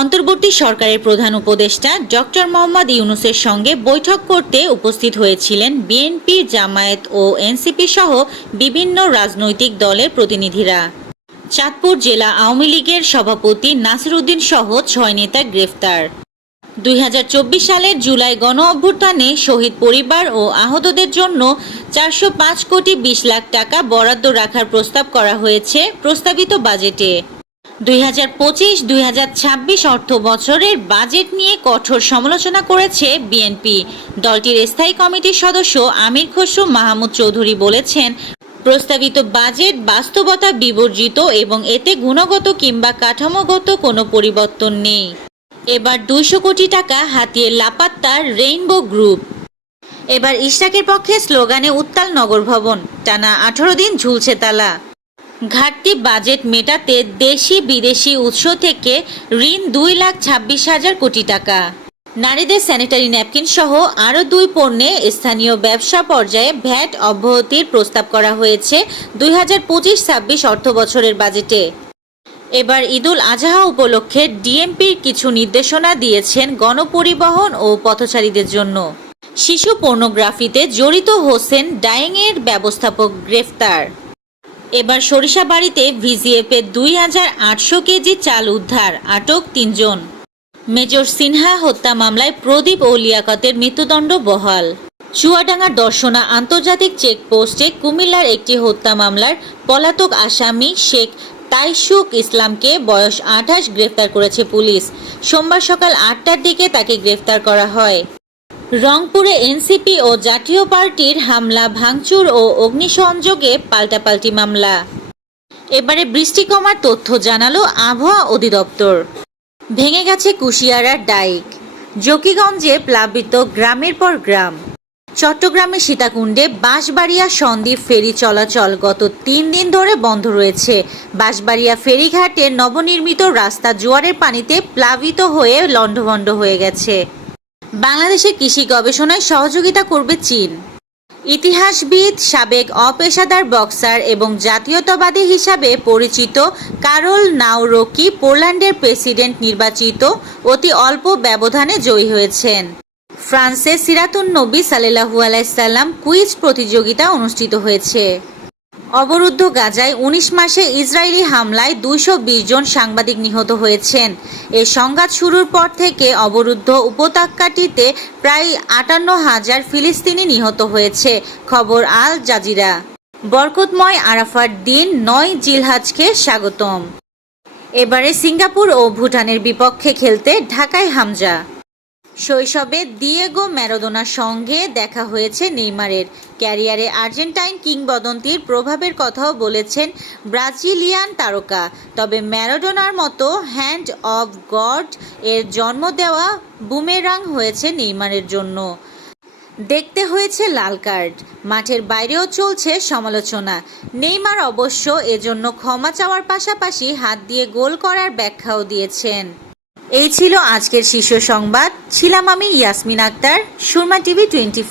অন্তর্বর্তী সরকারের প্রধান উপদেষ্টা ডক্টর মোহাম্মদ ইউনুসের সঙ্গে বৈঠক করতে উপস্থিত হয়েছিলেন বিএনপি, জামায়াত ও এনসিপি সহ বিভিন্ন রাজনৈতিক দলের প্রতিনিধিরা। চাঁদপুর জেলা আওয়ামী লীগের সভাপতি নাসিরউদ্দিন সহ ছয় নেতা গ্রেফতার। দুই হাজার চব্বিশ সালের জুলাই গণ অভ্যুত্থানে শহীদ পরিবার ও আহতদের জন্য চারশো পাঁচ কোটি বিশ লাখ টাকা বরাদ্দ রাখার প্রস্তাব করা হয়েছে প্রস্তাবিত বাজেটে। দুই হাজার পঁচিশ, দুই হাজার ছাব্বিশ অর্থ বছরের বাজেট নিয়ে কঠোর সমালোচনা করেছে বিএনপি। দলটির স্থায়ী কমিটির সদস্য আমির খসরু মাহমুদ চৌধুরী বলেছেন, প্রস্তাবিত বাজেট বাস্তবতা বিবর্জিত এবং এতে গুণগত কিংবা কাঠামোগত কোনো পরিবর্তন নেই। এবার দুইশো কোটি টাকা হাতিয়ে লাপাত্তা রেইনবো গ্রুপ। এবার ইশরাকের পক্ষে স্লোগানে উত্তাল নগর ভবন, টানা আঠারো দিন ঝুলছে তালা। ঘাটতি বাজেট মেটাতে দেশি বিদেশি উৎস থেকে ঋণ দুই লাখ ছাব্বিশ হাজার কোটি টাকা। নারীদের স্যানিটারি ন্যাপকিন সহ আরও দুই পণ্যে স্থানীয় ব্যবসা পর্যায়ে ভ্যাট অব্যাহতির প্রস্তাব করা হয়েছে দুই হাজার পঁচিশ ছাব্বিশ অর্থ বছরের বাজেটে। এবার ঈদুল আজহা উপলক্ষে ডিএমপির কিছু নির্দেশনা দিয়েছেন গণপরিবহন ও পথচারীদের জন্য। শিশু পর্নোগ্রাফিতে জড়িত হোসেন ডাইংয়ের ব্যবস্থাপক গ্রেফতার। এবার সরিষাবাড়িতে ভিজিএফের দুই হাজার আটশো কেজি চাল উদ্ধার, আটক তিনজন। মেজর সিনহা হত্যা মামলায় প্রদীপ ও লিয়াকতের মৃত্যুদণ্ড বহাল। চুয়াডাঙ্গার দর্শনা আন্তর্জাতিক চেকপোস্টে কুমিল্লার একটি হত্যা মামলার পলাতক আসামি শেখ তাইসুক ইসলামকে বয়স আঠাশ গ্রেফতার করেছে পুলিশ। সোমবার সকাল আটটার দিকে তাকে গ্রেফতার করা হয়। রংপুরে এনসিপি ও জাতীয় পার্টির হামলা, ভাঙচুর ও অগ্নিসংযোগে পাল্টাপাল্টি মামলা। এবারে বৃষ্টি কমার তথ্য জানালো আবহাওয়া অধিদপ্তর। ভেঙে গেছে কুশিয়ারার ডাইক। জকিগঞ্জে প্লাবিত গ্রামের পর গ্রাম। চট্টগ্রামের সীতাকুণ্ডে বাঁশবাড়িয়া সন্দ্বীপ ফেরি চলাচল গত তিন দিন ধরে বন্ধ রয়েছে। বাঁশবাড়িয়া ফেরিঘাটে নবনির্মিত রাস্তা জোয়ারের পানিতে প্লাবিত হয়ে লণ্ডভণ্ড হয়ে গেছে। বাংলাদেশে কৃষি গবেষণায় সহযোগিতা করবে চীন। ইতিহাসবিদ, সাবেক অপেশাদার বক্সার এবং জাতীয়তাবাদী হিসাবে পরিচিত কারল নাওরকি পোল্যান্ডের প্রেসিডেন্ট নির্বাচিত অতি অল্প ব্যবধানে জয়ী হয়েছেন। ফ্রান্সে সিরাতুন নবী সাল্লাহু আলাইসাল্লাম কুইজ প্রতিযোগিতা অনুষ্ঠিত হয়েছে। অবরুদ্ধ গাজায় উনিশ মাসে ইসরায়েলি হামলায় দুইশো বিশ জন সাংবাদিক নিহত হয়েছেন। এ সংঘাত শুরুর পর থেকে অবরুদ্ধ উপত্যকাটিতে প্রায় আটান্ন হাজার ফিলিস্তিনি নিহত হয়েছে, খবর আল জাজিরা। বরকতময় আরাফার দিন নয় জিলহাজকে স্বাগতম। এবারে সিঙ্গাপুর ও ভুটানের বিপক্ষে খেলতে ঢাকায় হামজা। শৈশবে দিয়েগো ম্যারাডোনার সঙ্গে দেখা হয়েছে নেইমারের। ক্যারিয়ারে আর্জেন্টাইন কিংবদন্তির প্রভাবের কথাও বলেছেন ব্রাজিলিয়ান তারকা। তবে ম্যারাডোনার মতো হ্যান্ড অফ গড এর জন্ম দেওয়া বুমেরাং হয়েছে নেইমারের জন্য। দেখতে হয়েছে লাল কার্ড। মাঠের বাইরেও চলছে সমালোচনা। নেইমার অবশ্য এজন্য ক্ষমা চাওয়ার পাশাপাশি হাত দিয়ে গোল করার ব্যাখ্যাও দিয়েছেন। এই ছিল আজকের শীর্ষ সংবাদ। ছিলাম আমি ইয়াসমিন আক্তার সুরমা টিভি টোয়েন্টি